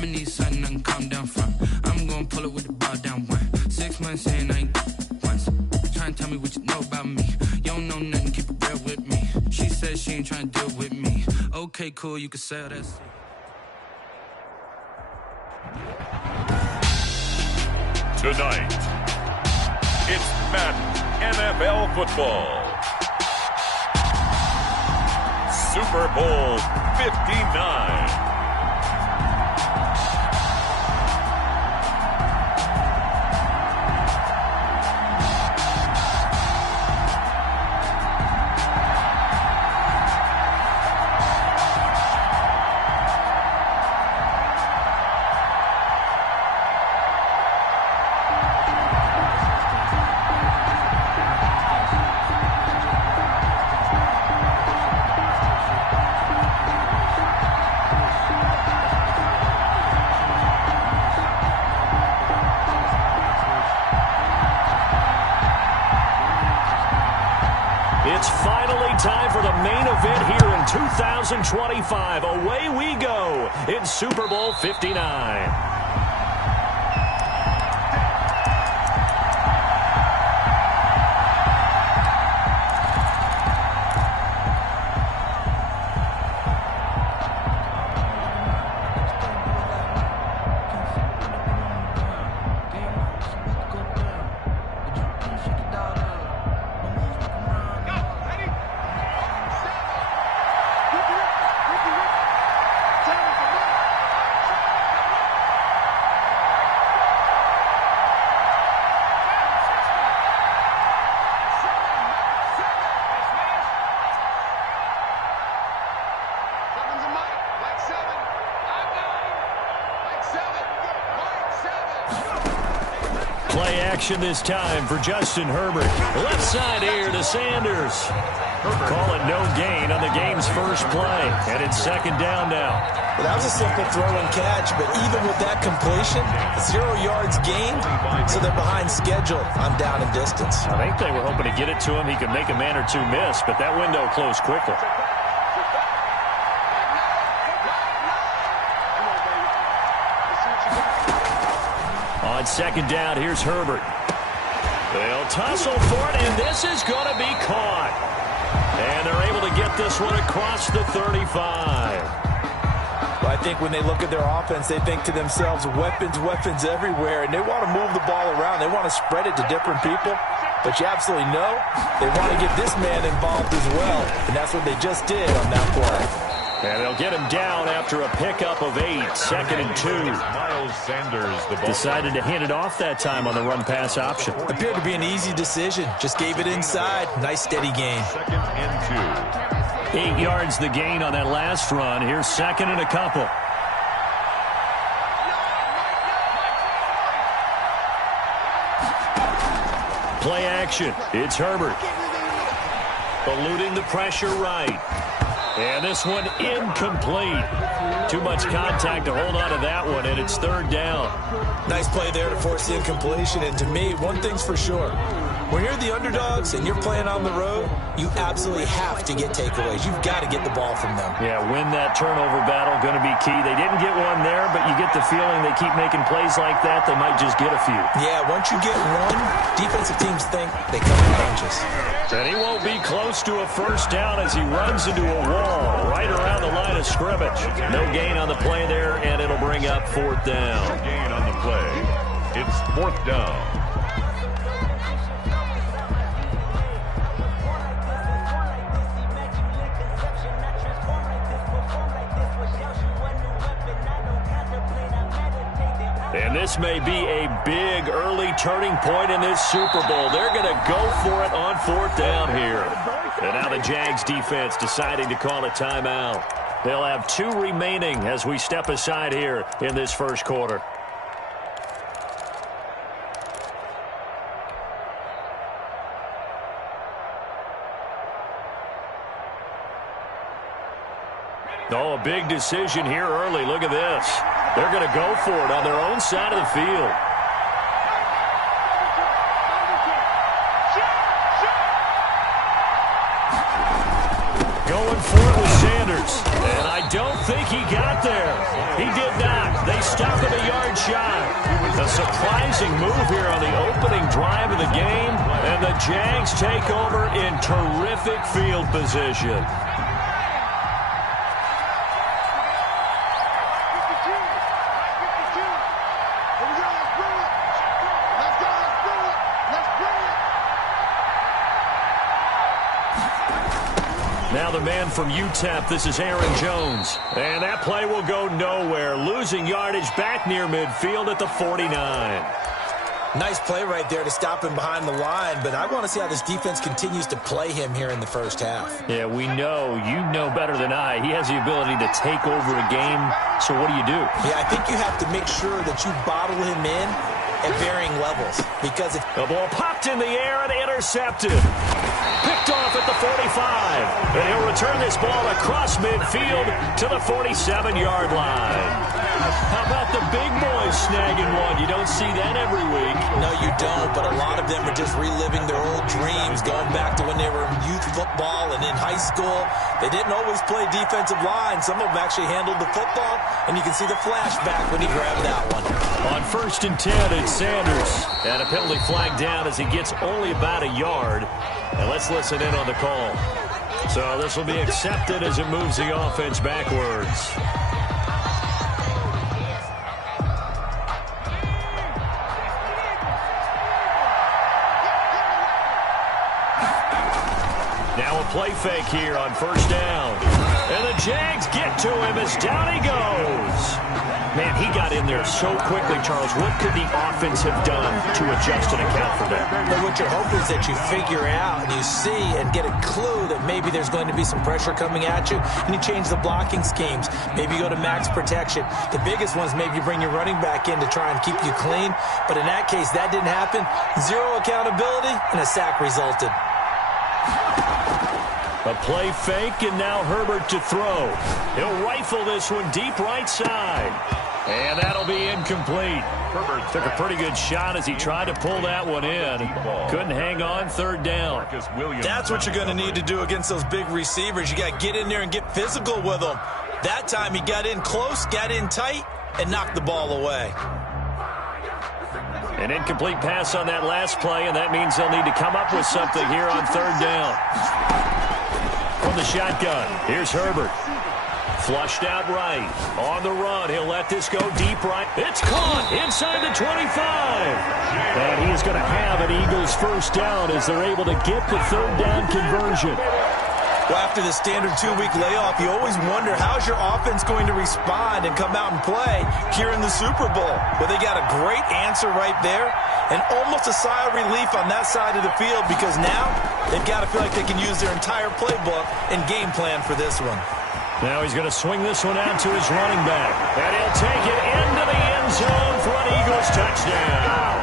I'ma need something I can calm down from. I'm gonna pull it with the ball down one. 6 months in, I ain't once. Trying to tell me what you know about me. You don't know nothing, keep it real with me. She says she ain't trying to deal with me. Okay, cool, you can sell that. Tonight, it's Madden NFL football. Super Bowl 59. It's finally time for the main event here in 2025. Away we go in Super Bowl 59. Play action this time for Justin Herbert. Left side here to Sanders. Call it no gain on the game's first play. And it's second down now. Well, that was a simple throw and catch, but even with that completion, 0 yards gained, so they're behind schedule on down and distance. I think they were hoping to get it to him. He could make a man or two miss, but that window closed quickly. On second down, here's Herbert. They'll tussle for it, and this is going to be caught. And they're able to get this one across the 35. Well, I think when they look at their offense, they think to themselves, weapons, weapons everywhere, and they want to move the ball around. They want to spread it to different people. But you absolutely know they want to get this man involved as well, and that's what they just did on that play. And they'll get him down after a pickup of 8, second and 2. Miles Sanders, the ball. Decided to hand it off that time on the run-pass option. Appeared to be an easy decision. Just gave it inside. Nice, steady gain. Second and 2. 8 yards the gain on that last run. Here's second and a couple. Play action. It's Herbert. Eluding the pressure right. And this one incomplete. Too much contact to hold on to that one, and it's third down. Nice play there to force the incompletion. And to me, one thing's for sure. When you're the underdogs and you're playing on the road, you absolutely have to get takeaways. You've got to get the ball from them. Yeah, win that turnover battle, going to be key. They didn't get one there, but you get the feeling they keep making plays like that, they might just get a few. Yeah, once you get one, defensive teams think they come in bunches. And he won't be close to a first down as he runs into a wall right around the line of scrimmage. No gain on the play there, and it'll bring up fourth down. No gain on the play. It's fourth down. And this may be a big early turning point in this Super Bowl. They're going to go for it on fourth down here. And now the Jags defense deciding to call a timeout. They'll have 2 remaining as we step aside here in this first quarter. Oh, a big decision here early. Look at this. They're going to go for it on their own side of the field. Going for it with Sanders. And I don't think he got there. He did not. They stopped him a yard shy. A surprising move here on the opening drive of the game, and the Jags take over in terrific field position. Now the man from UTEP, this is Aaron Jones. And that play will go nowhere. Losing yardage back near midfield at the 49. Nice play right there to stop him behind the line, but I want to see how this defense continues to play him here in the first half. Yeah, we know. You know better than I. He has the ability to take over a game, so what do you do? Yeah, I think you have to make sure that you bottle him in at varying levels, because if the ball popped in the air and intercepted. Picked off at the 45. And he'll return this ball across midfield to the 47-yard line. How about the big boys snagging one? You don't see that every week. No, you don't, but a lot of them are just reliving their old dreams, going back to when they were in youth football and in high school. They didn't always play defensive line. Some of them actually handled the football, and you can see the flashback when he grabbed that one. On 1st and 10, it's Sanders. And a penalty flag down as he gets only about a yard. And let's listen in on the call. So this will be accepted as it moves the offense backwards. Now a play fake here on 1st down. And the Jags get to him as down he goes. Man, he got in there so quickly, Charles. What could the offense have done to adjust and account for that? Well, what you're hoping is that you figure out and you see and get a clue that maybe there's going to be some pressure coming at you, and you change the blocking schemes. Maybe you go to max protection. The biggest one is maybe you bring your running back in to try and keep you clean. But in that case, that didn't happen. Zero accountability, and a sack resulted. A play fake, and now Herbert to throw. He'll rifle this one deep right side. And that'll be incomplete. Herbert took a pretty good shot as he tried to pull that one in. Couldn't hang on, 3rd down. That's what you're going to need to do against those big receivers. You got to get in there and get physical with them. That time he got in close, got in tight, and knocked the ball away. An incomplete pass on that last play, and that means they'll need to come up with something here on 3rd down. From the shotgun, here's Herbert. Flushed out right. On the run, he'll let this go deep right. It's caught inside the 25. And he is going to have an Eagles 1st down as they're able to get the 3rd down conversion. Well, after the standard 2-week layoff, you always wonder how's your offense going to respond and come out and play here in the Super Bowl. Well, they got a great answer right there and almost a sigh of relief on that side of the field because now they've got to feel like they can use their entire playbook and game plan for this one. Now he's going to swing this one out to his running back. And he'll take it into the end zone for an Eagles touchdown.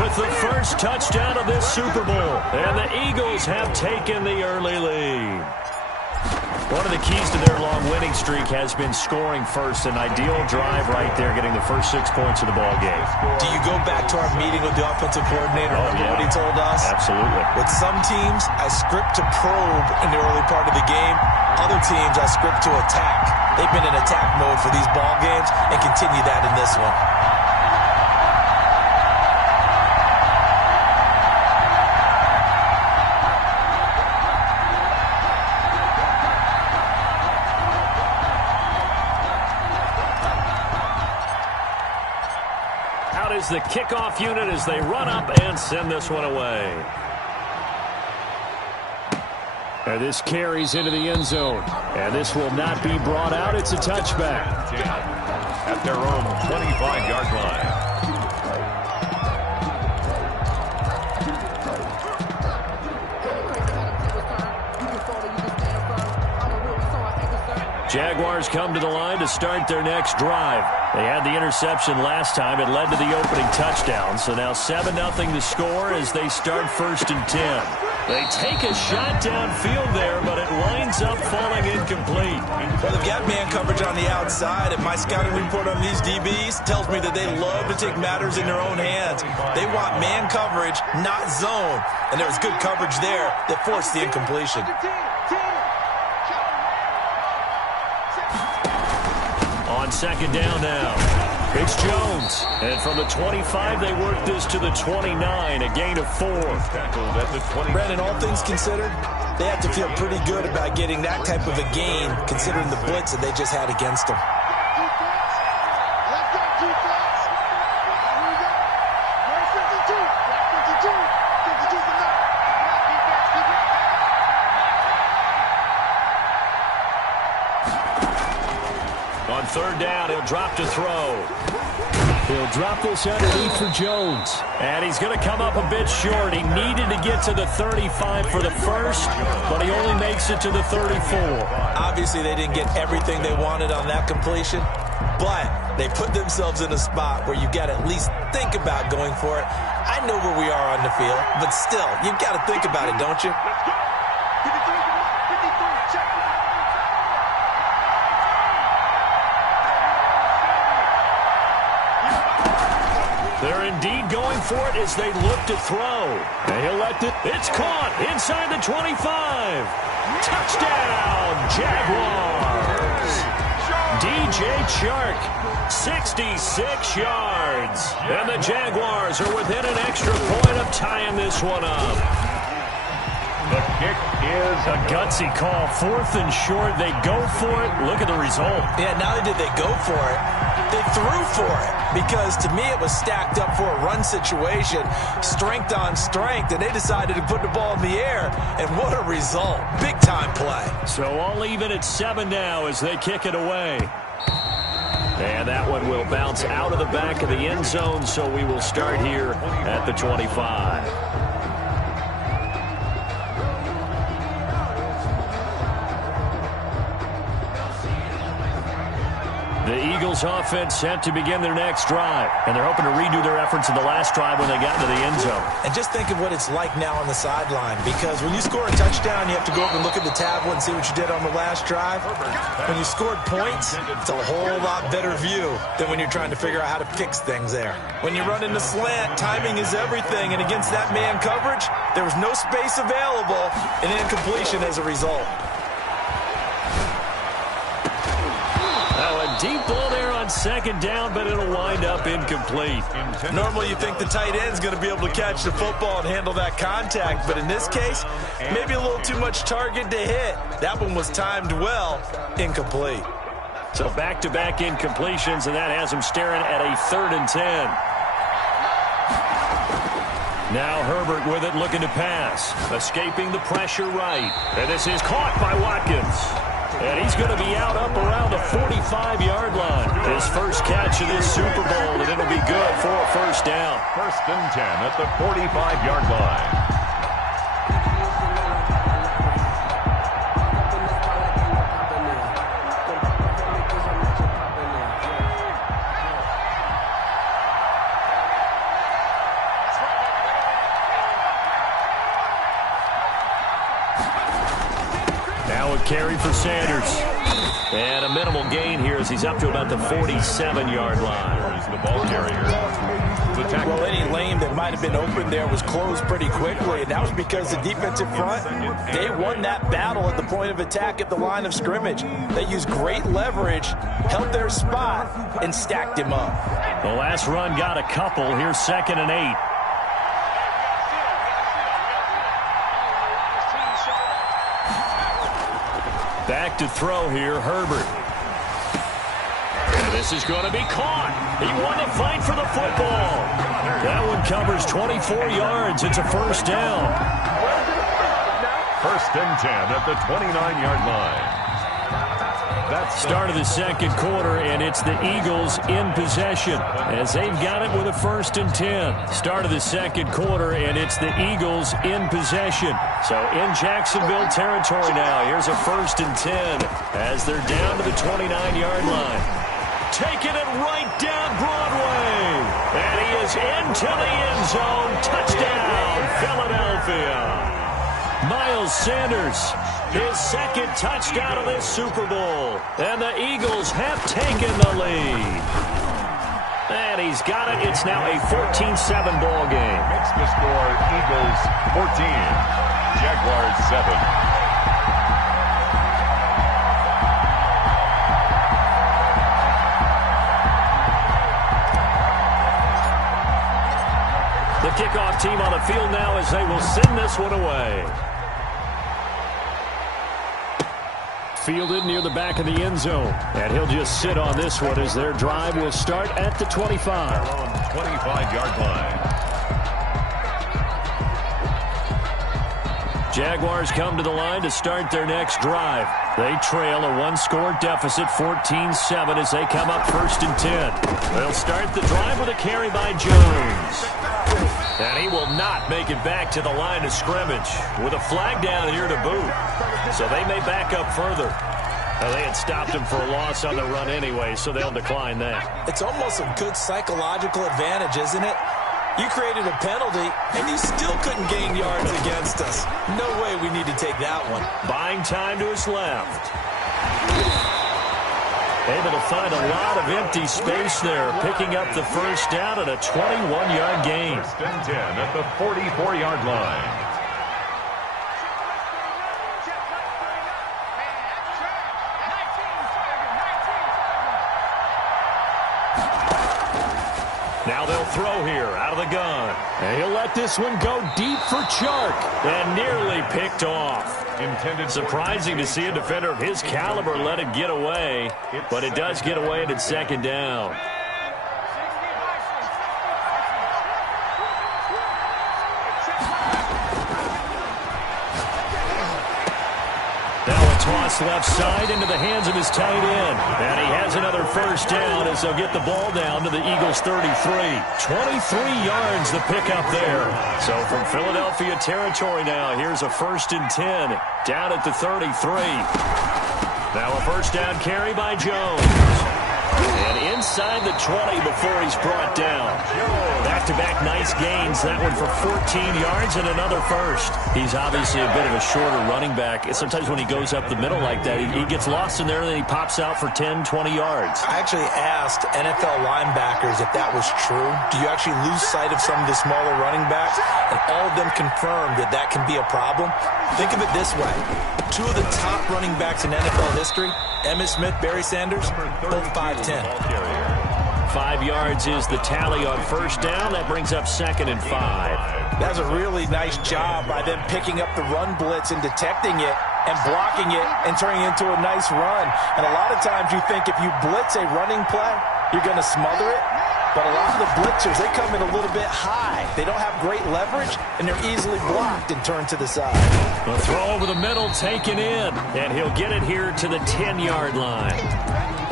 With the first touchdown of this Super Bowl. And the Eagles have taken the early lead. One of the keys to their long winning streak has been scoring first. An ideal drive right there, getting the first 6 points of the ball game. Do you go back to our meeting with the offensive coordinator? Remember what he told us? Absolutely. With some teams, I script to probe in the early part of the game. Other teams, I script to attack. They've been in attack mode for these ball games and continue that in this one. Out is the kickoff unit as they run up and send this one away. And this carries into the end zone. And this will not be brought out. It's a touchback. At their own 25-yard line. Jaguars come to the line to start their next drive. They had the interception last time. It led to the opening touchdown. So now 7-0 to score as they start 1st and 10. They take a shot downfield there, but it winds up falling incomplete. Well, they've got man coverage on the outside, and my scouting report on these DBs tells me that they love to take matters in their own hands. They want man coverage, not zone. And there was good coverage there that forced the incompletion. on second down now. It's Jones. And from the 25, they work this to the 29, a gain of 4. Brandon, all things considered, they have to feel pretty good about getting that type of a gain, considering the blitz that they just had against them. On third down, he'll drop to throw. He'll drop this underneath for Jones. And he's going to come up a bit short. He needed to get to the 35 for the first, but he only makes it to the 34. Obviously, they didn't get everything they wanted on that completion, but they put themselves in a spot where you got to at least think about going for it. I know where we are on the field, but still, you've got to think about it, don't you? They're indeed going for it as they look to throw. And he'll let it. It's caught inside the 25. Touchdown, Jaguars. DJ Chark, 66 yards. And the Jaguars are within an extra point of tying this one up. The kick is A gutsy call. 4th and short. They go for it. Look at the result. Yeah, not only did they go for it, they threw for it. Because to me, it was stacked up for a run situation, strength on strength, and they decided to put the ball in the air. And what a result. Big-time play. So all even at 7 now as they kick it away. And that one will bounce out of the back of the end zone, so we will start here at the 25. The Eagles offense set to begin their next drive. And they're hoping to redo their efforts in the last drive when they got into the end zone. And just think of what it's like now on the sideline. Because when you score a touchdown, you have to go up and look at the tablet and see what you did on the last drive. When you scored points, it's a whole lot better view than when you're trying to figure out how to fix things there. When you run into slant, timing is everything. And against that man coverage, there was no space available, and incompletion as a result. Deep ball there on second down, but it'll wind up incomplete. Normally you think the tight end's going to be able to catch the football and handle that contact, but in this case, maybe a little too much target to hit. That one was timed well, incomplete. So back-to-back incompletions, and that has him staring at a 3rd and 10. Now Herbert with it, looking to pass. Escaping the pressure right. And this is caught by Watkins. And he's going to be out up around the 45-yard line. His first catch of this Super Bowl, and it'll be good for a first down. 1st and 10 at the 45-yard line. Carry for Sanders. And a minimal gain here as he's up to about the 47-yard line. He's the ball carrier. Well, any lane that might have been open there was closed pretty quickly, and that was because the defensive front, they won that battle at the point of attack at the line of scrimmage. They used great leverage, held their spot, and stacked him up. The last run got a couple. Here's 2nd and 8. Back to throw here, Herbert. And this is going to be caught. He won the fight for the football. That one covers 24 yards. It's a first down. 1st and 10 at the 29-yard line. That's start of the second quarter, and it's the Eagles in possession as they've got it with a 1st and 10. Start of the second quarter, and it's the Eagles in possession. So in Jacksonville territory now. Here's a 1st and 10 as they're down to the 29-yard line. Taking it right down Broadway. And he is into the end zone. Touchdown, Philadelphia. Miles Sanders, his 2nd touchdown of this Super Bowl. And the Eagles have taken the lead. And he's got it. It's now a 14-7 ball game. Makes the score Eagles 14, Jaguars 7. kickoff team on the field now as they will send this one away. Fielded near the back of the end zone. And he'll just sit on this one as their drive will start at the 25. 25-yard line. Jaguars come to the line to start their next drive. They trail a one-score deficit, 14-7, as they come up 1st and 10. They'll start the drive with a carry by Jones. And he will not make it back to the line of scrimmage with a flag down here to boot. So they may back up further. Now, they had stopped him for a loss on the run anyway, so they'll decline that. It's almost a good psychological advantage, isn't it? You created a penalty, and you still couldn't gain yards against us. No way we need to take that one. Buying time to his left. Able to find a lot of empty space there, picking up the first down and a 21-yard gain. 1st and 10 at the 44-yard line. Now they'll throw here out of the gun. And he'll let this one go deep for Chark. And nearly picked off. Surprising to see a defender of his caliber let it get away. But it does get away at its 2nd down. Toss left side into the hands of his tight end. And he has another first down as they'll get the ball down to the Eagles' 33. 23 yards the pickup there. So from Philadelphia territory now, here's a 1st and 10 down at the 33. Now a first down carry by Jones. And inside the 20 before he's brought down. Back-to-back nice gains. That one for 14 yards and another first. He's obviously a bit of a shorter running back. Sometimes when he goes up the middle like that, he gets lost in there and then he pops out for 10, 20 yards. I actually asked NFL linebackers if that was true. Do you actually lose sight of some of the smaller running backs? And all of them confirmed that that can be a problem. Think of it this way. 2 of the top running backs in NFL history, Emmitt Smith, Barry Sanders, both 5'10". 5 yards is the tally on first down. That brings up 2nd and 5. That's a really nice job by them picking up the run blitz and detecting it and blocking it and turning it into a nice run. And a lot of times you think if you blitz a running play, you're going to smother it. But a lot of the blitzers, they come in a little bit high. They don't have great leverage, and they're easily blocked and turned to the side. The throw over the middle taken in, and he'll get it here to the 10-yard line.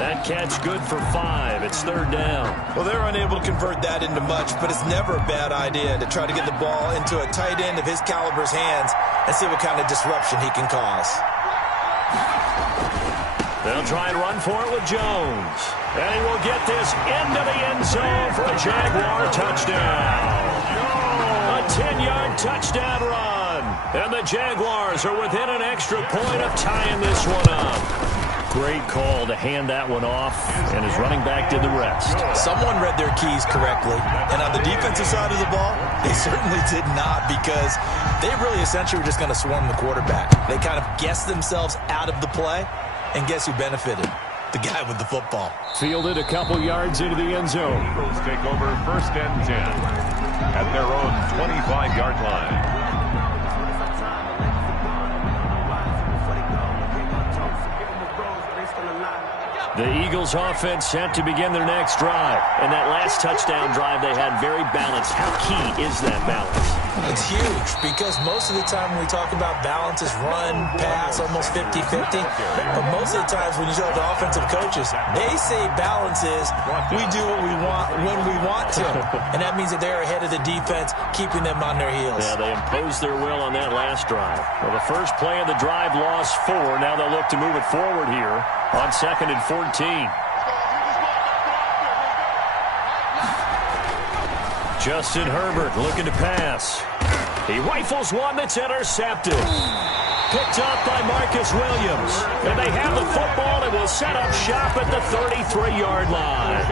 That catch good for 5. It's 3rd down. Well, they're unable to convert that into much, but it's never a bad idea to try to get the ball into a tight end of his caliber's hands and see what kind of disruption he can cause. They'll try and run for it with Jones. And he will get this into the end zone for a Jaguar touchdown. A 10-yard touchdown run. And the Jaguars are within an extra point of tying this one up. Great call to hand that one off, and his running back did the rest. Someone read their keys correctly, and on the defensive side of the ball, they certainly did not, because they really essentially were just going to swarm the quarterback. They kind of guessed themselves out of the play, and guess who benefited? The guy with the football. Fielded a couple yards into the end zone. Eagles take over 1st and 10 at their own 25-yard line. The Eagles offense set to begin their next drive. And that last touchdown drive they had very balanced. How key is that balance? It's huge, because most of the time when we talk about balance is run, pass, almost 50-50. But most of the times when you talk to offensive coaches, they say balance is we do what we want when we want to. And that means that they're ahead of the defense, keeping them on their heels. Yeah, they imposed their will on that last drive. Well, the first play of the drive lost 4. Now they'll look to move it forward here on 2nd and 14. Justin Herbert looking to pass. He rifles one that's intercepted. Picked up by Marcus Williams. And they have the football and will set up shop at the 33-yard line.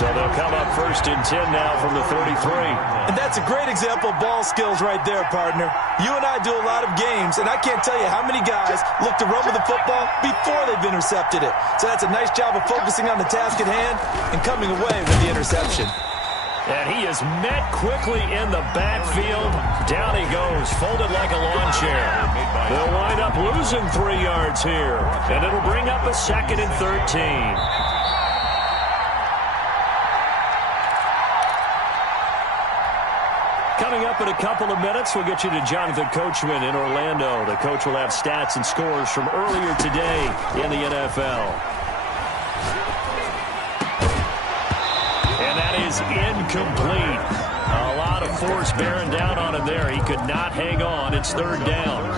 So they'll come up 1st and 10 now from the 33. And that's a great example of ball skills right there, partner. You and I do a lot of games, and I can't tell you how many guys look to run with the football before they've intercepted it. So that's a nice job of focusing on the task at hand and coming away with the interception. And he is met quickly in the backfield. Down he goes, folded like a lawn chair. They'll wind up losing 3 yards here. And it'll bring up a 2nd and 13. Coming up in a couple of minutes, we'll get you to Jonathan Coachman in Orlando. The coach will have stats and scores from earlier today in the NFL. And that is incomplete. A lot of force bearing down on him there. He could not hang on. It's 3rd down.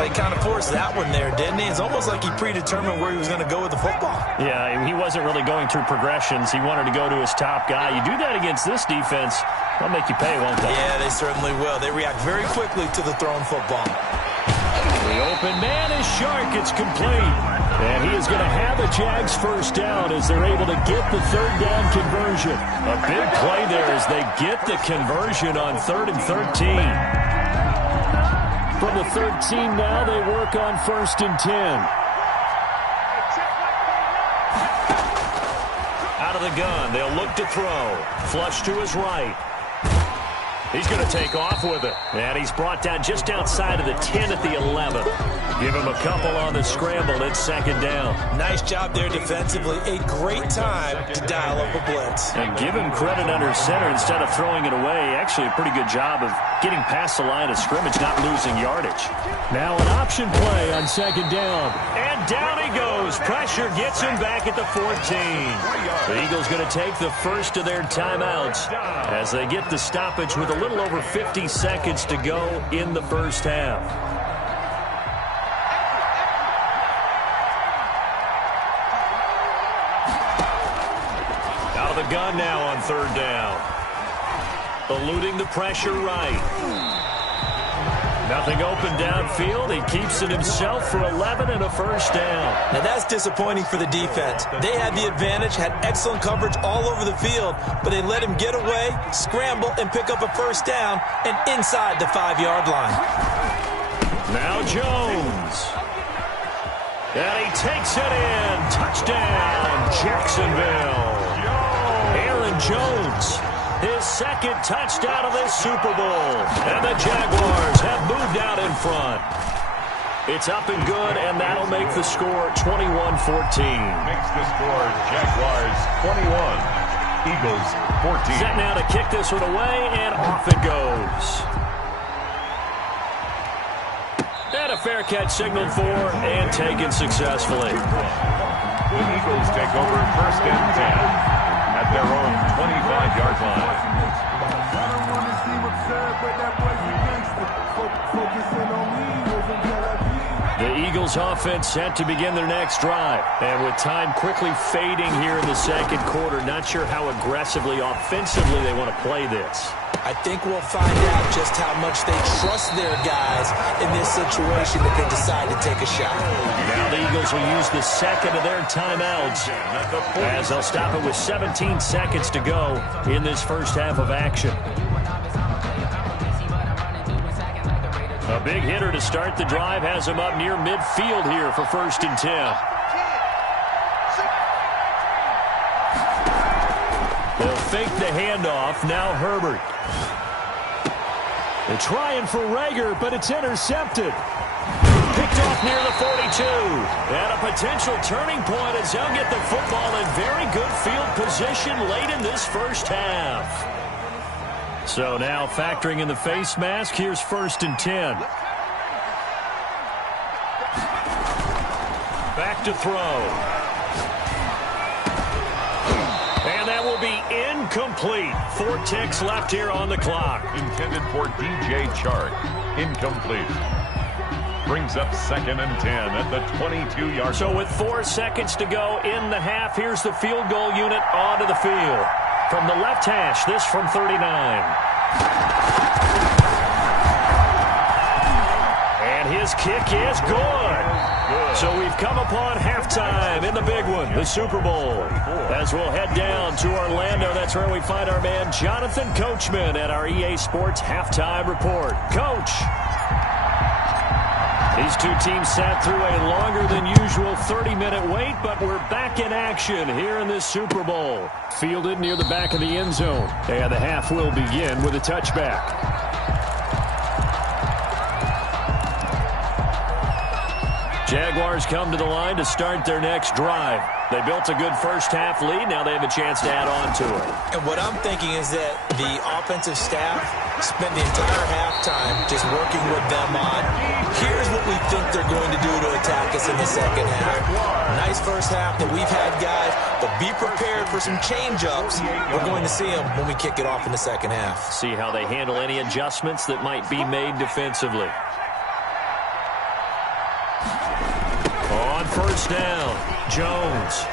He kind of forced that one there, didn't he? It's almost like he predetermined where he was going to go with the football. Yeah, he wasn't really going through progressions. He wanted to go to his top guy. You do that against this defense, they'll make you pay, won't they? Yeah, they certainly will. They react very quickly to the thrown football. The open man is Shark. It's complete. And he is going to have a Jags first down as they're able to get the 3rd down conversion. A big play there as they get the conversion on 3rd and 13. From the 13 now, they work on 1st and 10. Out of the gun, they'll look to throw. Flush to his right. He's going to take off with it. And he's brought down just outside of the 10 at the 11. Give him a couple on the scramble. It's 2nd down. Nice job there defensively. A great time to dial up a blitz. And give him credit under center instead of throwing it away. Actually, a pretty good job of getting past the line of scrimmage, not losing yardage. Now an option play on 2nd down. And down he goes. Pressure gets him back at the 14. The Eagles going to take the first of their timeouts as they get the stoppage with a little over 50 seconds to go in the first half. Out of the gun now on 3rd down. Eluding the pressure right. Nothing open downfield. He keeps it himself for 11 and a first down. Now that's disappointing for the defense. They had the advantage, had excellent coverage all over the field, but they let him get away, scramble, and pick up a first down and inside the 5-yard line. Now Jones. And he takes it in. Touchdown, Jacksonville. Aaron Jones. His 2nd touchdown of this Super Bowl. And the Jaguars have moved out in front. It's up and good, and that'll make the score 21-14. Makes the score Jaguars 21, Eagles 14. Set now to kick this one away, and off it goes. And a fair catch signaled for and taken successfully. The Eagles take over 1st and 10. At their own 25-yard line. The Eagles offense set to begin their next drive. And with time quickly fading here in the 2nd quarter, not sure how aggressively, offensively they want to play this. I think we'll find out just how much they trust their guys in this situation if they decide to take a shot. Now the Eagles will use the 2nd of their timeouts as they'll stop it with 17 seconds to go in this first half of action. A big hitter to start the drive has him up near midfield here for 1st and 10. They'll fake the handoff. Now Herbert. They're trying for Rager, but it's intercepted. Picked off near the 42. And a potential turning point as they'll get the football in very good field position late in this first half. So now factoring in the face mask, here's 1st and 10. Back to throw. And that will be incomplete. 4 ticks left here on the clock. Intended for DJ Chark. Incomplete. Brings up 2nd and 10 at the 22-yard line. So with 4 seconds to go in the half, here's the field goal unit onto the field. From the left hash, this from 39. And his kick is good. So we've come upon halftime in the big one, the Super Bowl. As we'll head down to Orlando, that's where we find our man Jonathan Coachman at our EA Sports Halftime Report. Coach. These two teams sat through a longer than usual 30-minute wait, but we're back in action here in this Super Bowl. Fielded near the back of the end zone. And the half will begin with a touchback. Jaguars come to the line to start their next drive. They built a good first-half lead. Now they have a chance to add on to it. And what I'm thinking is that the offensive staff spent the entire halftime just working with them on, here's what we think they're going to do to attack us in the second half. Nice first half that we've had, guys, but be prepared for some change-ups. We're going to see them when we kick it off in the second half. See how they handle any adjustments that might be made defensively. On first down, Jones.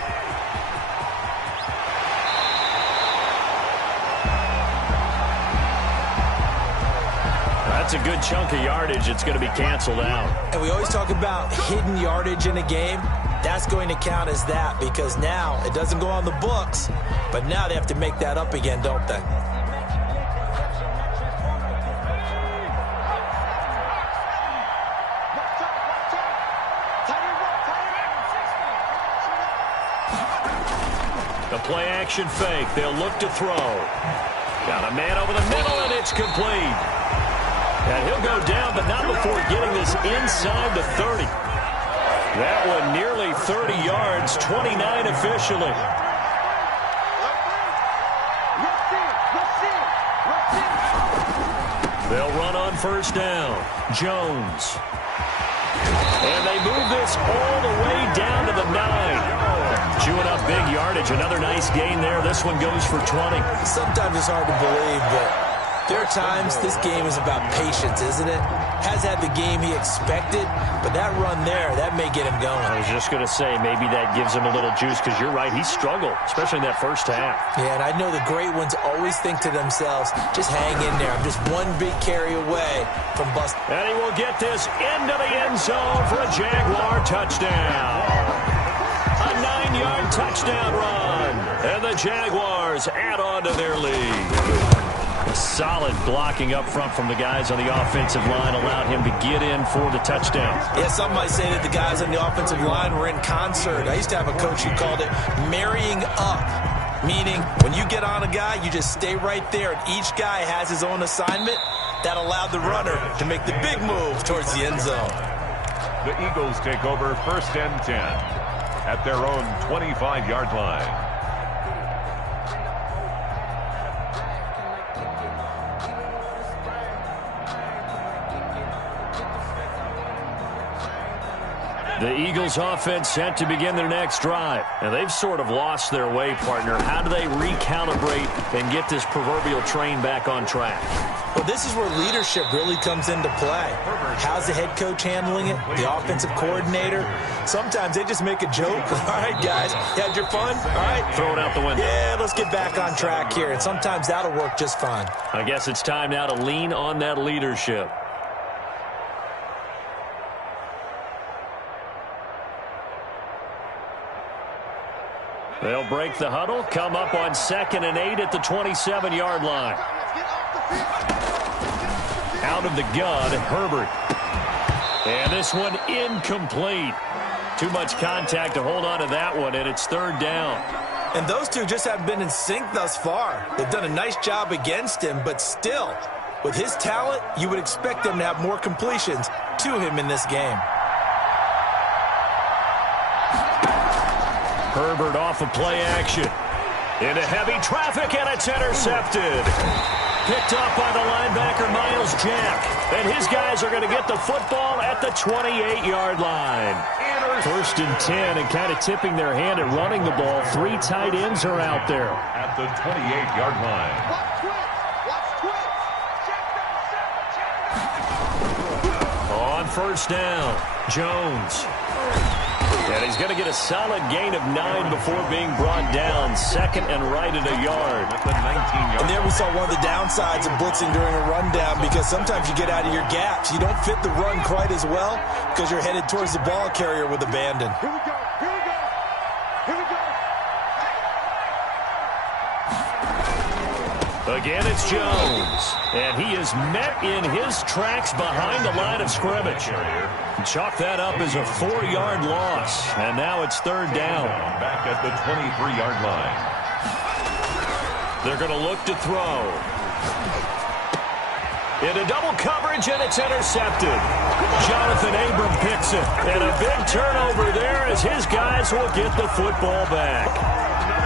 That's a good chunk of yardage. It's going to be canceled out. And we always talk about hidden yardage in a game. That's going to count as that because now it doesn't go on the books, but now they have to make that up again, don't they? The play-action fake. They'll look to throw. Got a man over the middle, and it's complete. And he'll go down, but not before getting this inside the 30. That one nearly 30 yards, 29 officially. They'll run on first down. Jones. And they move this all the way down to the 9. Chewing up big yardage. Another nice gain there. This one goes for 20. Sometimes it's hard to believe, but there are times this game is about patience, isn't it? Has had the game he expected, but that run there, that may get him going. I was just going to say, maybe that gives him a little juice, because you're right, he struggled, especially in that first half. Yeah, and I know the great ones always think to themselves, just hang in there. I'm just one big carry away from bust. And he will get this into the end zone for a Jaguar touchdown. A 9-yard touchdown run. And the Jaguars add on to their lead. Solid blocking up front from the guys on the offensive line allowed him to get in for the touchdown. Yeah, some might say that the guys on the offensive line were in concert. I used to have a coach who called it marrying up, meaning when you get on a guy, you just stay right there, and each guy has his own assignment. That allowed the runner to make the big move towards the end zone. The Eagles take over first and 10 at their own 25-yard line. The Eagles offense set to begin their next drive. And they've sort of lost their way, partner. How do they recalibrate and get this proverbial train back on track? Well, this is where leadership really comes into play. How's the head coach handling it? The offensive coordinator? Sometimes they just make a joke. All right, guys, you had your fun? All right. Throw it out the window. Yeah, let's get back on track here. And sometimes that'll work just fine. I guess it's time now to lean on that leadership. They'll break the huddle, come up on 2nd and 8 at the 27-yard line. Out of the gun, Herbert. And this one incomplete. Too much contact to hold on to that one, and it's 3rd down. And those two just haven't been in sync thus far. They've done a nice job against him, but still, with his talent, you would expect them to have more completions to him in this game. Herbert off of play action. Into heavy traffic, and it's intercepted. Picked up by the linebacker, Miles Jack. And his guys are going to get the football at the 28-yard line. 1st and 10, and kind of tipping their hand at running the ball. 3 tight ends are out there. At the 28-yard line. On first down, Jones. And he's going to get a solid gain of 9 before being brought down. 2nd and right at a yard. And there we saw one of the downsides of blitzing during a rundown, because sometimes you get out of your gaps. You don't fit the run quite as well because you're headed towards the ball carrier with abandon. Here we go. Here we go. Here we go. Again, it's Jones. And he is met in his tracks behind the line of scrimmage. Chalk that up as a 4-yard loss. And now it's third down. Back at the 23-yard line. They're going to look to throw. Into double coverage, and it's intercepted. Jonathan Abram picks it. And a big turnover there as his guys will get the football back.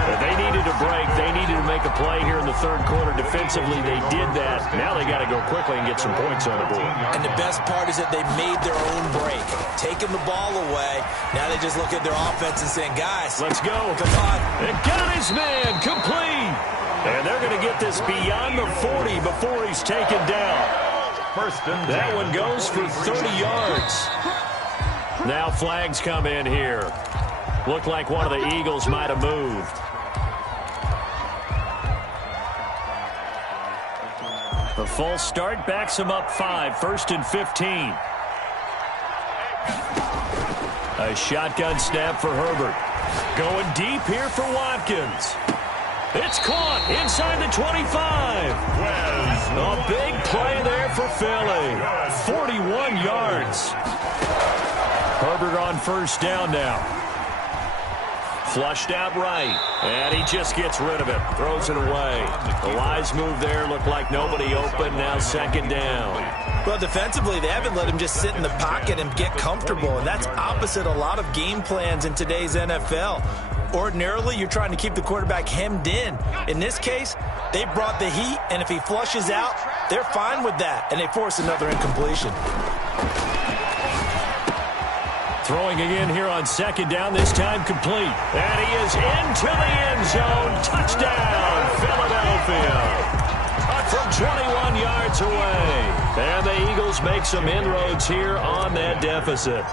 They needed a break. They needed to make a play here in the third quarter. Defensively, they did that. Now they got to go quickly and get some points on the board. And the best part is that they made their own break. Taking the ball away. Now they just look at their offense and saying, guys, let's go. Come on. And got his man complete. And they're going to get this beyond the 40 before he's taken down. That one goes for 30 yards. Now flags come in here. Looked like one of the Eagles might have moved. The false start backs him up 5, 1st and 15. A shotgun snap for Herbert. Going deep here for Watkins. It's caught inside the 25. A big play there for Philly. 41 yards. Herbert on first down now. Flushed out right, and he just gets rid of it. Throws it away. The wise move there. Looked like nobody open. Now second down. Well, defensively, they haven't let him just sit in the pocket and get comfortable, and that's opposite a lot of game plans in today's NFL. Ordinarily, you're trying to keep the quarterback hemmed in. In this case, they brought the heat, and if he flushes out, they're fine with that, and they force another incompletion. Throwing again here on second down, this time complete. And he is into the end zone. Touchdown, Philadelphia. From 21 yards away. And the Eagles make some inroads here on that deficit.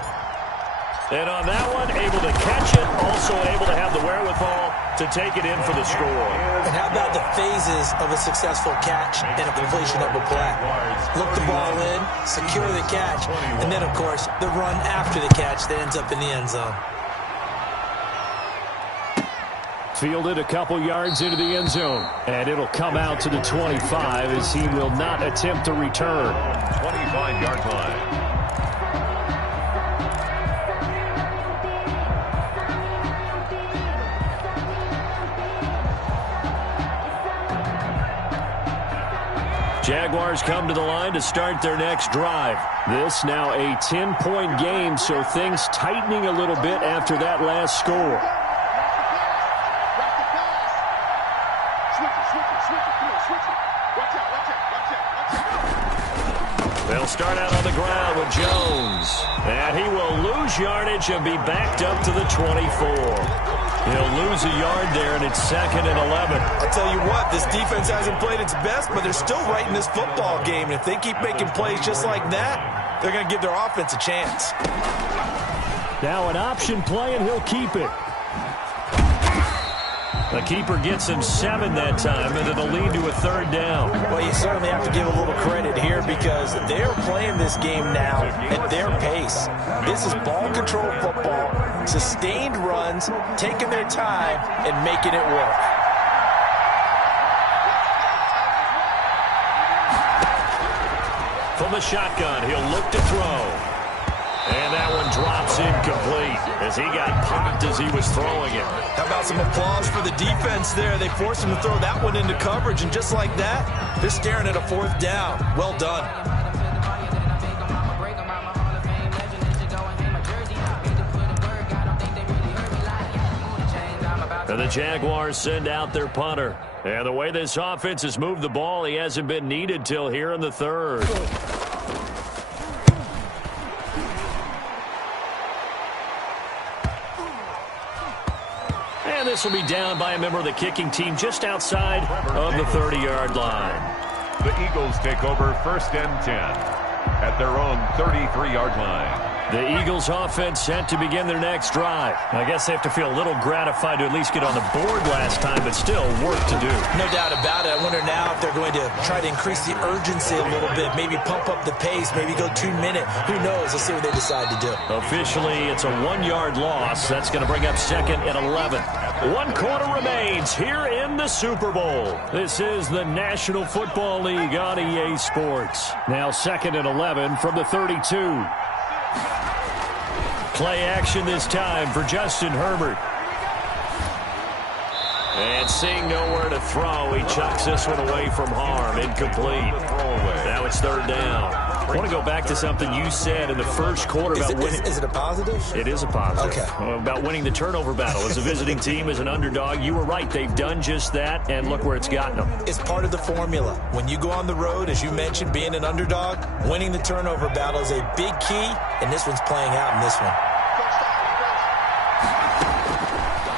And on that one, able to catch it, also able to have the wherewithal to take it in for the score. And how about the phases of a successful catch and a completion of a play? Look the ball in, secure the catch, and then, of course, the run after the catch that ends up in the end zone. Fielded a couple yards into the end zone. And it'll come out to the 25 as he will not attempt to return. 25-yard line. Jaguars come to the line to start their next drive. This now a 10-point game, so things tightening a little bit after that last score. They'll start out on the ground with Jones. And he will lose yardage and be backed up to the 24. He'll lose a yard there, and it's 2nd and 11. I'll tell you what, this defense hasn't played its best, but they're still right in this football game. And if they keep making plays just like that, they're going to give their offense a chance. Now an option play, and he'll keep it. The keeper gets him 7 that time, and it'll lead to a third down. Well, you certainly have to give a little credit here because they're playing this game now at their pace. This is ball control football. Sustained runs, taking their time, and making it work. From the shotgun, he'll look to throw. And that one drops incomplete as he got popped as he was throwing it. How about some applause for the defense there? They forced him to throw that one into coverage, and just like that, they're staring at a 4th down. Well done. And the Jaguars send out their punter. And the way this offense has moved the ball, he hasn't been needed till here in the third. And this will be down by a member of the kicking team just outside of the 30-yard line. The Eagles take over 1st and 10 at their own 33-yard line. The Eagles offense set to begin their next drive. I guess they have to feel a little gratified to at least get on the board last time, but still work to do. No doubt about it. I wonder now if they're they're going to try to increase the urgency a little bit, maybe pump up the pace, maybe go 2 minute. Who knows? Let's see what they decide to do. Officially, it's a 1-yard loss. That's going to bring up 2nd and 11. 1 quarter remains here in the Super Bowl. This is the National Football League on EA Sports. Now 2nd and 11 from the 32. Play action this time for Justin Herbert. And seeing nowhere to throw, he chucks this one away from harm. Incomplete. Now it's 3rd down. I want to go back to something you said in the first quarter about winning. Is it a positive? It is a positive. Okay. About winning the turnover battle. As a visiting team, as an underdog, you were right. They've done just that, and look where it's gotten them. It's part of the formula. When you go on the road, as you mentioned, being an underdog, winning the turnover battle is a big key, and this one's playing out in this one.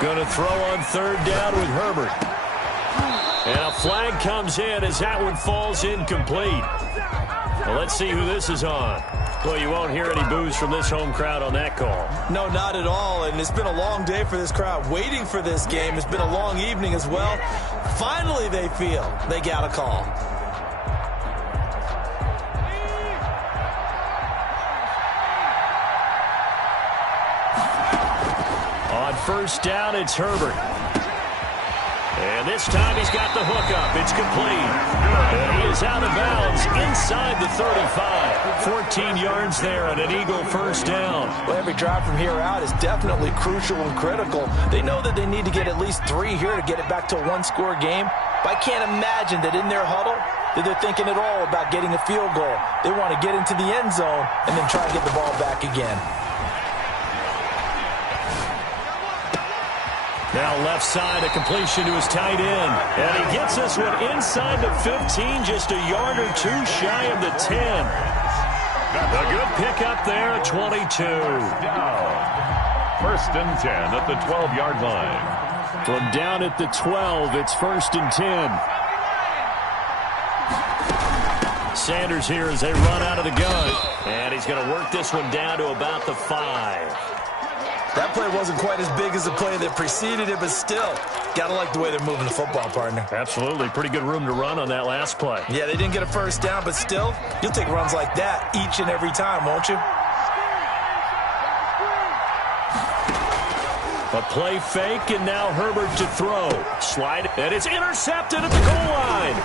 Going to throw on 3rd down with Herbert. And a flag comes in as that one falls incomplete. Well, let's see who this is on. Well, you won't hear any boos from this home crowd on that call. No, not at all, and it's been a long day for this crowd waiting for this game. It's been a long evening as well. Finally, they feel they got a call. On 1st down, it's Herbert. And this time he's got the hook up. It's complete. And he is out of bounds inside the 35. 14 yards there and an Eagle 1st down. Well, every drive from here out is definitely crucial and critical. They know that they need to get at least 3 here to get it back to a 1-score game. But I can't imagine that in their huddle that they're thinking at all about getting a field goal. They want to get into the end zone and then try to get the ball back again. Now left side, a completion to his tight end. And he gets this one inside the 15, just a yard or 2 shy of the 10. A good pickup there at 22. Down. 1st and 10 at the 12-yard line. From down at the 12, it's 1st and 10. Sanders here as they run out of the gun. And he's going to work this one down to about the 5. That play wasn't quite as big as the play that preceded it, but still, gotta like the way they're moving the football, partner. Absolutely. Pretty good room to run on that last play. Yeah, they didn't get a 1st down, but still, you'll take runs like that each and every time, won't you? A play fake, and now Herbert to throw. Slide, and it's intercepted at the goal line.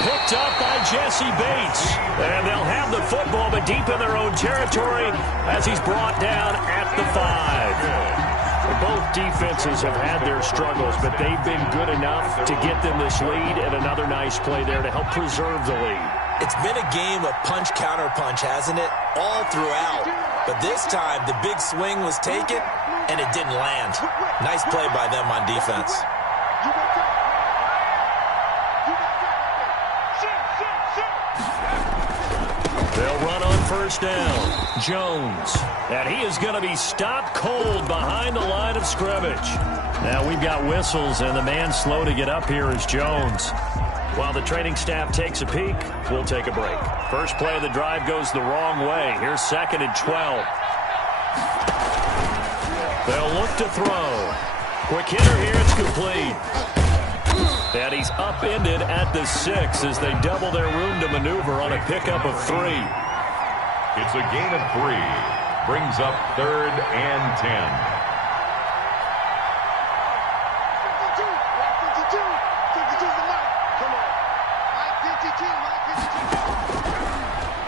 Picked up by Jesse Bates. And they'll have the football, but deep in their own territory as he's brought down at the 5. Both defenses have had their struggles, but they've been good enough to get them this lead, and another nice play there to help preserve the lead. It's been a game of punch-counter-punch, hasn't it? All throughout. But this time, the big swing was taken, and it didn't land. Nice play by them on defense. They'll run on 1st down. Jones. And he is going to be stopped cold behind the line of scrimmage. Now we've got whistles, and the man slow to get up here is Jones. While the training staff takes a peek, we'll take a break. First play of the drive goes the wrong way. Here's 2nd and 12. They'll look to throw. Quick hitter here, it's complete. And he's upended at the 6 as they double their room to maneuver on a pickup of 3. It's a gain of 3. Brings up 3rd and 10.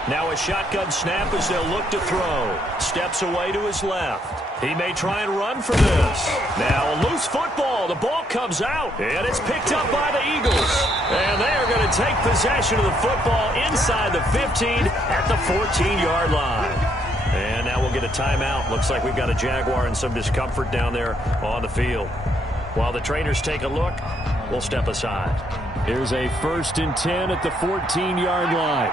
Now a shotgun snap as they'll look to throw. Steps away to his left. He may try and run for this. Now a loose football. The ball comes out, and it's picked up by the Eagles. And they are going to take possession of the football inside the 15 at the 14-yard line. And now we'll get a timeout. Looks like we've got a Jaguar and some discomfort down there on the field. While the trainers take a look, we'll step aside. Here's a 1st and 10 at the 14-yard line.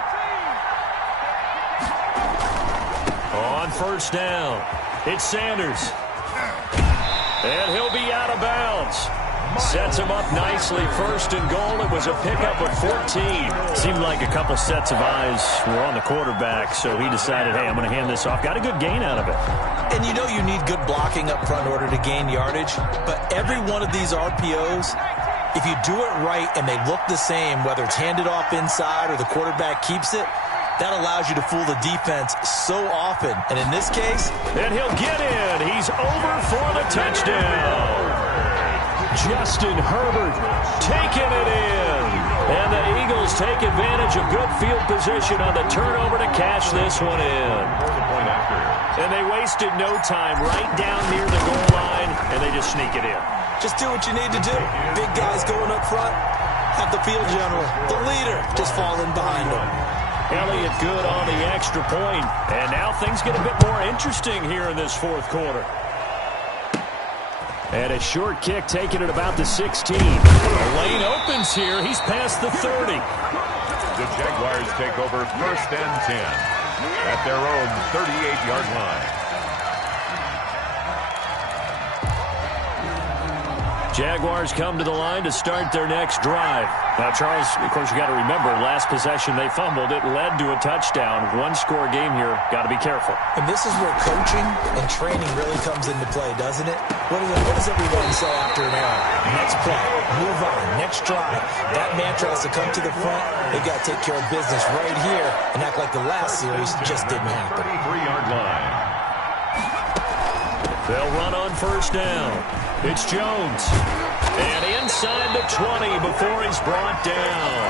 On 1st down, it's Sanders. And he'll be out of bounds. Sets him up nicely. 1st and goal. It was a pickup of 14. Seemed like a couple sets of eyes were on the quarterback, so he decided, hey, I'm going to hand this off. Got a good gain out of it. And you know you need good blocking up front in order to gain yardage, but every one of these RPOs If you do it right and they look the same, whether it's handed off inside or the quarterback keeps it, that allows you to fool the defense so often. And in this case... And he'll get in. He's over for the touchdown. Justin Herbert taking it in. And the Eagles take advantage of good field position on the turnover to cash this one in. And they wasted no time right down near the goal line, and they just sneak it in. Just do what you need to do. Big guys going up front. Have the field general, the leader, just falling behind them. Elliott good on the extra point. And now things get a bit more interesting here in this fourth quarter. And a short kick taken at about the 16. The lane opens here. He's past the 30. The Jaguars take over 1st and 10 at their own 38-yard line. Jaguars come to the line to start their next drive. Now, Charles, of course, you got to remember, last possession they fumbled. It led to a touchdown. One-score game here. Got to be careful. And this is where coaching and training really comes into play, doesn't it? What does everybody say after an error? Next play, move on, next drive. That mantra has to come to the front. They've got to take care of business right here and act like the last series just didn't happen. 33-yard line. They'll run on first down. It's Jones. And inside the 20 before he's brought down.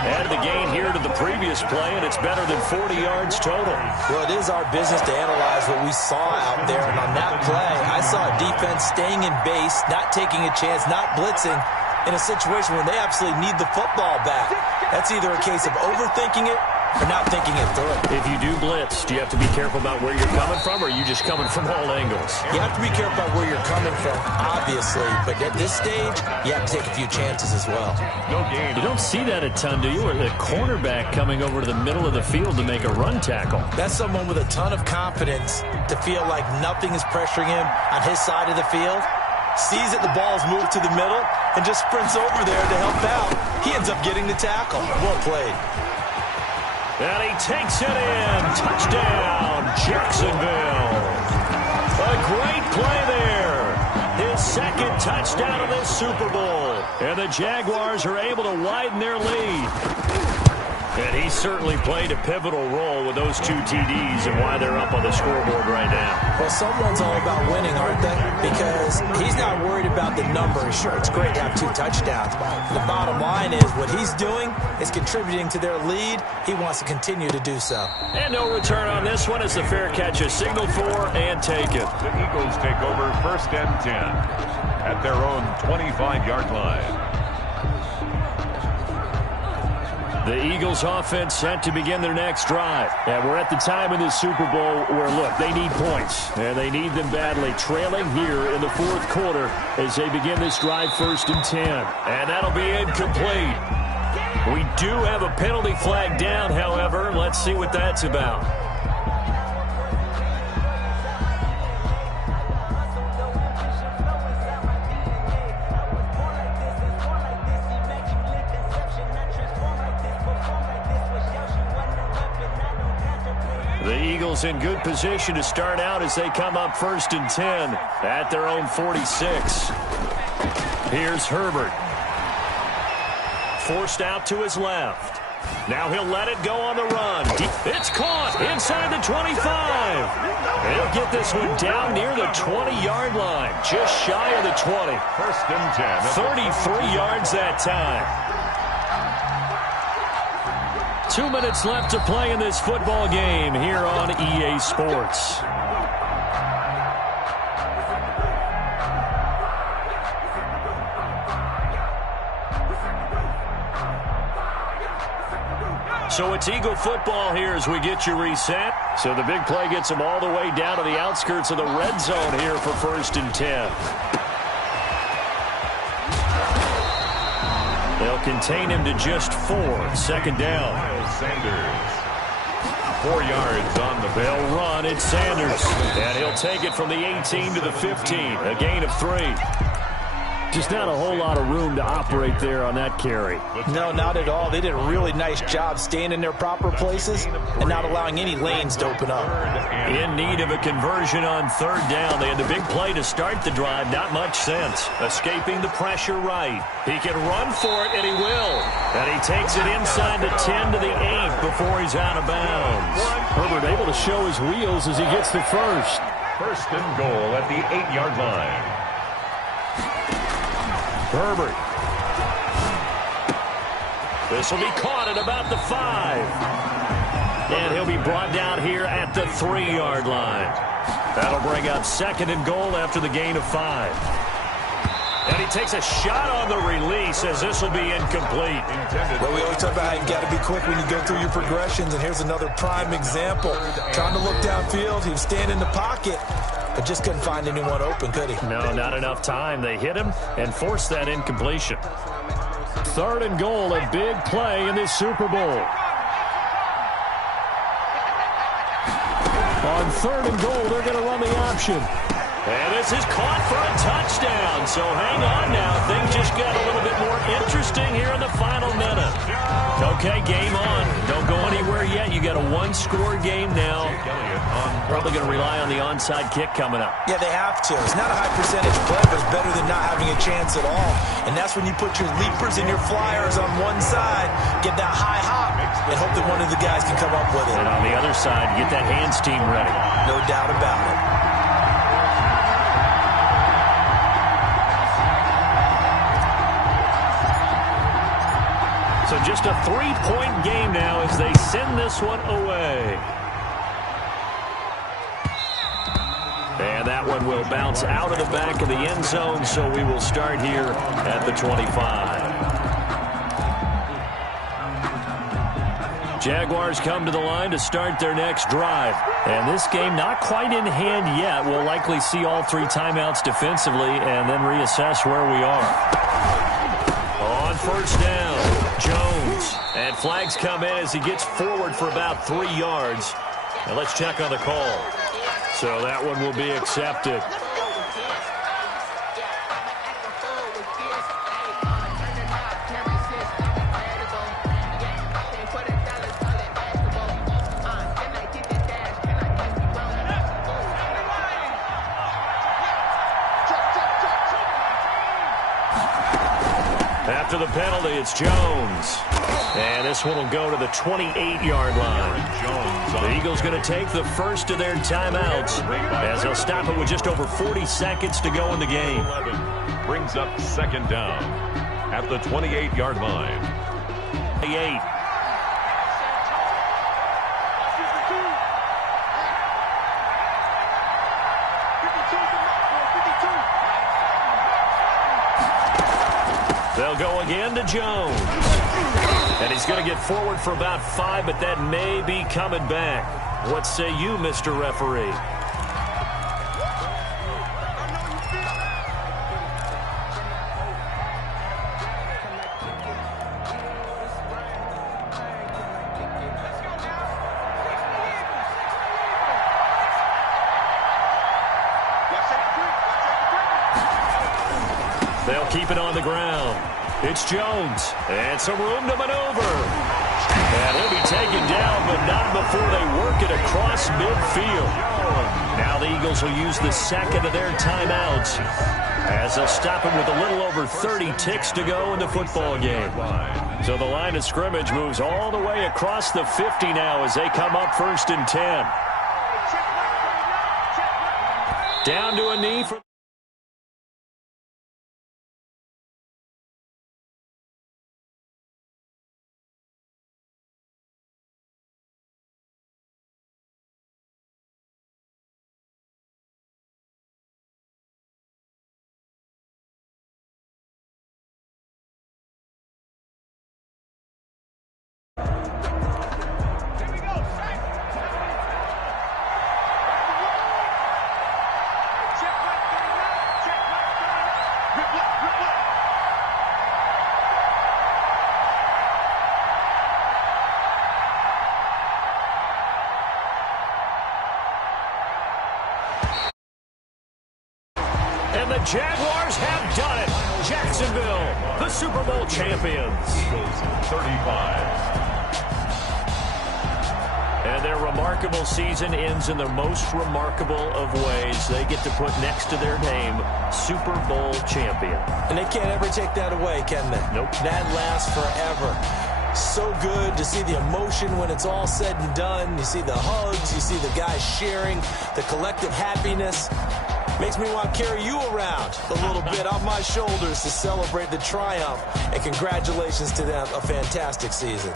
Add the gain here to the previous play, and it's better than 40 yards total. Well, it is our business to analyze what we saw out there. And on that play, I saw a defense staying in base, not taking a chance, not blitzing, in a situation when they absolutely need the football back. That's either a case of overthinking it or not thinking it through. If you do blitz, do you have to be careful about where you're coming from, or are you just coming from all angles? You have to be careful about where you're coming from, obviously, but at this stage, you have to take a few chances as well. No gain. You don't see that a ton, do you? Or the cornerback coming over to the middle of the field to make a run tackle. That's someone with a ton of confidence to feel like nothing is pressuring him on his side of the field. Sees that the ball's moved to the middle and just sprints over there to help out. He ends up getting the tackle. Well played. And he takes it in. Touchdown, Jacksonville. A great play there. His second touchdown of this Super Bowl. And the Jaguars are able to widen their lead. And he certainly played a pivotal role with those two TDs and why they're up on the scoreboard right now. Well, someone's all about winning, aren't they? Because he's not worried about the numbers. Sure, it's great to have 2 touchdowns. The bottom line is what he's doing is contributing to their lead. He wants to continue to do so. And no return on this one as the fair catch is signaled for and taken. The Eagles take over 1st and 10 at their own 25-yard line. The Eagles offense set to begin their next drive. And we're at the time in the Super Bowl where, look, they need points. And they need them badly. Trailing here in the fourth quarter as they begin this drive 1st and 10. And that'll be incomplete. We do have a penalty flag down, however. Let's see what that's about. The Eagles in good position to start out as they come up 1st and 10 at their own 46. Here's Herbert. Forced out to his left. Now he'll let it go on the run. It's caught inside the 25. He'll get this one down near the 20-yard line, just shy of the 20. 1st and 10. 33 yards that time. 2 minutes left to play in this football game here on EA Sports. So it's Eagle football here as we get you reset. So the big play gets them all the way down to the outskirts of the red zone here for 1st and 10. They'll contain him to just 4. 2nd down. Sanders. 4 yards on the They'll run. It's Sanders. And he'll take it from the 18 to the 15. A gain of 3. Just not a whole lot of room to operate there on that carry. No, not at all. They did a really nice job staying in their proper places and not allowing any lanes to open up. In need of a conversion on third down. They had the big play to start the drive. Not much sense. Escaping the pressure right. He can run for it, and he will. And he takes it inside the 10 to the 8 before he's out of bounds. Herbert able to show his wheels as he gets the first. First and goal at the 8-yard line. Herbert. This will be caught at about the 5. And he'll be brought down here at the 3-yard line. That'll bring up second and goal after the gain of 5. And he takes a shot on the release as this will be incomplete. Well, we always talk about how you've got to be quick when you go through your progressions, and here's another prime example. Trying to look downfield, he was standing in the pocket, but just couldn't find anyone open, could he? No, not enough time. They hit him and forced that incompletion. Third and goal, a big play in this Super Bowl. On third and goal, they're going to run the option. And this is caught for a touchdown. So hang on now. Things just got a little bit more interesting here in the final minute. Okay, game on. Don't go anywhere yet. You got a one-score game now. Probably going to rely on the onside kick coming up. Yeah, they have to. It's not a high percentage play, but it's better than not having a chance at all. And that's when you put your leapers and your flyers on one side, get that high hop, and hope that one of the guys can come up with it. And on the other side, get that hands team ready. No doubt about it. So just a 3-point game now as they send this one away. And that one will bounce out of the back of the end zone, so we will start here at the 25. Jaguars come to the line to start their next drive. And this game not quite in hand yet. We'll likely see all 3 timeouts defensively and then reassess where we are. On first down, Jones. And flags come in as he gets forward for about 3 yards. And let's check on the call. So that one will be accepted. After the penalty, it's Jones. And this one will go to the 28-yard line. The Eagles going to take the first of their timeouts as they'll stop it with just over 40 seconds to go in the game. Brings up second down at the 28-yard line. 8. They'll go again to Jones. And he's going to get forward for about 5, but that may be coming back. What say you, Mr. Referee? They'll keep it on the ground. It's Jones. And some room to maneuver. And he'll be taken down, but not before they work it across midfield. Now the Eagles will use the second of their timeouts as they'll stop him with a little over 30 ticks to go in the football game. So the line of scrimmage moves all the way across the 50 now as they come up first and 10. Down to a knee for... And the Jaguars have done it. Jacksonville, the Super Bowl champions. 35. And their remarkable season ends in the most remarkable of ways. They get to put next to their name, Super Bowl champion. And they can't ever take that away, can they? Nope. That lasts forever. So good to see the emotion when it's all said and done. You see the hugs, you see the guys sharing, the collective happiness. Makes me want to carry you around a little bit on my shoulders to celebrate the triumph. And congratulations to them, a fantastic season.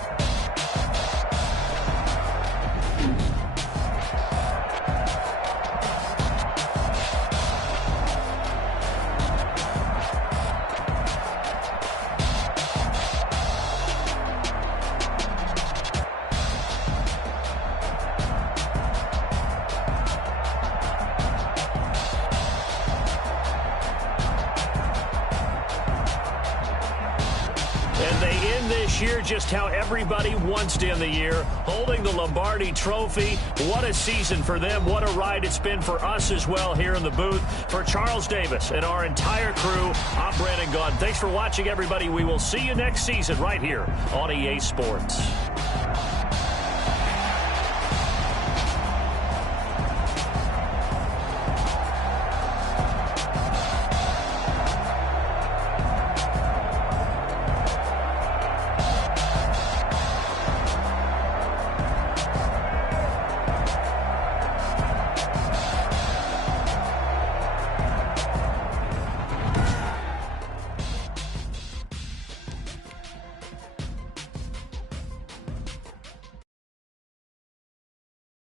Year just how everybody wants to end the year, holding the Lombardi Trophy. What a season for them. What a ride it's been for us as well here in the booth. For Charles Davis and our entire crew, I'm Brandon Gaudin. Thanks for watching, everybody. We will see you next season right here on EA Sports.